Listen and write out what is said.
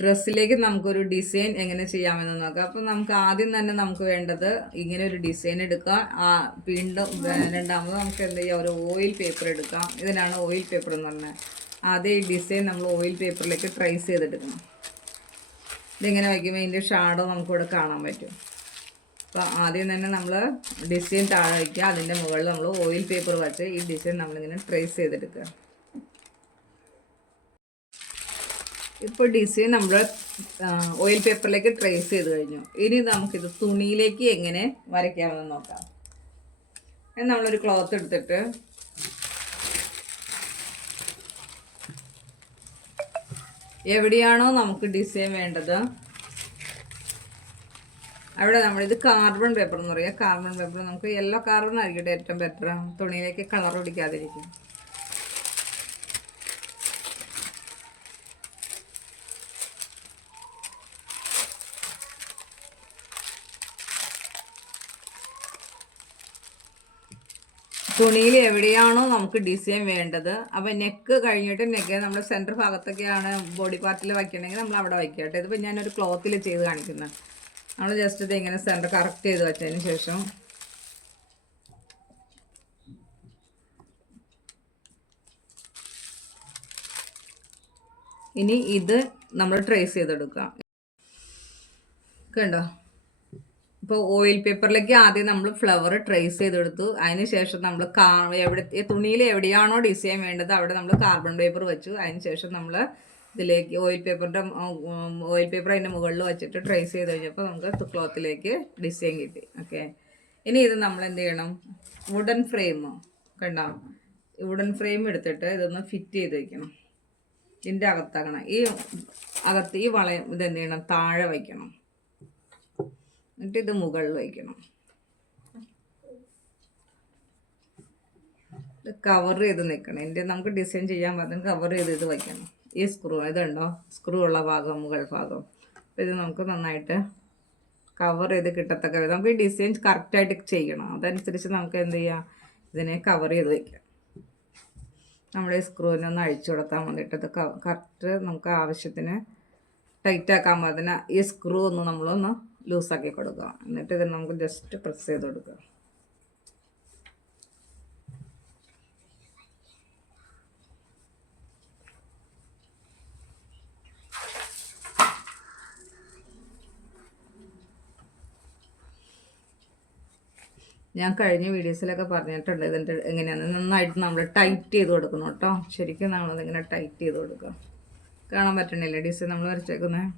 ഡ്രസ്സിലേക്ക് നമുക്കൊരു ഡിസൈൻ എങ്ങനെ ചെയ്യാമെന്ന് നോക്കാം. അപ്പം നമുക്ക് ആദ്യം തന്നെ നമുക്ക് വേണ്ടത് ഇങ്ങനെ ഒരു ഡിസൈൻ എടുക്കുക. വീണ്ടും രണ്ടാമത് നമുക്ക് എന്ത് ചെയ്യാം, ഒരു ഓയിൽ പേപ്പർ എടുക്കാം. ഇതിനാണ് ഓയിൽ പേപ്പർ എന്ന് പറഞ്ഞത്. ആദ്യം ഈ ഡിസൈൻ നമ്മൾ ഓയിൽ പേപ്പറിലേക്ക് ട്രേസ് ചെയ്തെടുക്കണം. ഇതിങ്ങനെ വയ്ക്കുമ്പോൾ ഇതിൻ്റെ ഷാഡോ നമുക്കിവിടെ കാണാൻ പറ്റും. അപ്പോൾ ആദ്യം തന്നെ നമ്മൾ ഡിസൈൻ താഴെ വയ്ക്കുക. അതിൻ്റെ മുകളിൽ നമ്മൾ ഓയിൽ പേപ്പർ വെച്ച് ഈ ഡിസൈൻ നമ്മളിങ്ങനെ ട്രേസ് ചെയ്തെടുക്കുക. ഇപ്പോൾ ഡിസൈൻ നമ്മൾ ഓയിൽ പേപ്പറിലേക്ക് ട്രേസ് ചെയ്ത് കഴിഞ്ഞു. ഇനി നമുക്കിത് തുണിയിലേക്ക് എങ്ങനെ വരയ്ക്കാമെന്ന് നോക്കാം. നമ്മളൊരു ക്ലോത്ത് എടുത്തിട്ട് എവിടെയാണോ നമുക്ക് ഡിസൈൻ വേണ്ടത് അവിടെ നമ്മളിത് കാർബൺ പേപ്പർ എന്ന് പറയുക. കാർബൺ പേപ്പർ നമുക്ക് യെല്ലോ കാർബൺ ആയിരിക്കട്ടെ ഏറ്റവും ബെറ്റർ, തുണിയിലേക്ക് കളർ പിടിക്കാതിരിക്കും. തുണിയിൽ എവിടെയാണോ നമുക്ക് ഡിസൈൻ വേണ്ടത്, അപ്പോൾ നെക്ക് കഴിഞ്ഞിട്ട് നെക്ക് നമ്മൾ സെൻറ്റർ ഭാഗത്തൊക്കെയാണ് ബോഡി പാർട്ടിൽ വയ്ക്കണമെങ്കിൽ നമ്മൾ അവിടെ വയ്ക്കട്ടെ. ഇതിപ്പോൾ ഞാനൊരു ക്ലോത്തിൽ ചെയ്ത് കാണിക്കുന്നത്. നമ്മൾ ജസ്റ്റ് ഇത് ഇങ്ങനെ സെൻറ്റർ കറക്റ്റ് ചെയ്ത് വെച്ചതിന് ശേഷം ഇനി ഇത് നമ്മൾ ട്രേസ് ചെയ്തെടുക്കാം. കണ്ടോ? ഇപ്പോൾ ഓയിൽ പേപ്പറിലേക്ക് ആദ്യം നമ്മൾ ഫ്ലവർ ട്രേസ് ചെയ്തെടുത്തു. അതിന് ശേഷം നമ്മൾ തുണിയിൽ എവിടെയാണോ ഡിസൈൻ വേണ്ടത് അവിടെ നമ്മൾ കാർബൺ പേപ്പർ വെച്ചു. അതിന് ശേഷം നമ്മൾ ഇതിലേക്ക് ഓയിൽ പേപ്പർ അതിൻ്റെ മുകളിൽ വെച്ചിട്ട് ട്രേസ് ചെയ്ത് കഴിഞ്ഞപ്പോൾ നമുക്ക് ക്ലോത്തിലേക്ക് ഡിസൈൻ കിട്ടി. ഓക്കെ, ഇനി ഇത് നമ്മൾ എന്ത് ചെയ്യണം, വുഡൻ ഫ്രെയിം കണ്ടോ, വുഡൻ ഫ്രെയിം എടുത്തിട്ട് ഇതൊന്ന് ഫിറ്റ് ചെയ്ത് വയ്ക്കണം. ഇതിൻ്റെ അകത്താകണം. ഈ വളയം ഇതെന്ത് ചെയ്യണം, താഴെ വയ്ക്കണം. എന്നിട്ട് ഇത് മുകളിൽ വയ്ക്കണം. ഇത് കവർ ചെയ്ത് നിൽക്കണം. നമുക്ക് ഡിസൈൻ ചെയ്യാൻ പറ്റും കവർ ചെയ്ത് ഇത് വയ്ക്കണം. ഈ സ്ക്രൂ ഇതുണ്ടോ, സ്ക്രൂ ഉള്ള ഭാഗം, മുകൾ ഭാഗം, അപ്പോൾ ഇത് നമുക്ക് നന്നായിട്ട് കവർ ചെയ്ത് കിട്ടത്തക്ക വിധം നമുക്ക് ഈ ഡിസൈൻ കറക്റ്റായിട്ട് ചെയ്യണം. അതനുസരിച്ച് നമുക്ക് എന്ത് ചെയ്യാം, ഇതിനെ കവർ ചെയ്ത് വയ്ക്കാം. നമ്മുടെ ഈ സ്ക്രൂവിനെ ഒന്ന് അഴിച്ചു കൊടുക്കാൻ വേണ്ടിയിട്ട് ഇത് കറക്റ്റ് നമുക്ക് ആവശ്യത്തിന് ടൈറ്റാക്കാൻ പാകത്തിന് ഈ സ്ക്രൂ ഒന്ന് നമ്മളൊന്ന് ലൂസാക്കി കൊടുക്കുക. എന്നിട്ട് ഇത് നമുക്ക് ജസ്റ്റ് പ്രസ് ചെയ്ത് കൊടുക്കുക. ഞാൻ കഴിഞ്ഞ വീഡിയോസിലൊക്കെ പറഞ്ഞിട്ടുണ്ട് ഇതിൻ്റെ എങ്ങനെയാണ് നന്നായിട്ട് നമ്മൾ ടൈറ്റ് ചെയ്ത് കൊടുക്കണം കേട്ടോ. ശരിക്കും നമ്മളിതിങ്ങനെ ടൈറ്റ് ചെയ്ത് കൊടുക്കുക. കാണാൻ പറ്റണില്ലേ ഡിസൈൻ നമ്മൾ വരച്ചേക്കുന്നത്?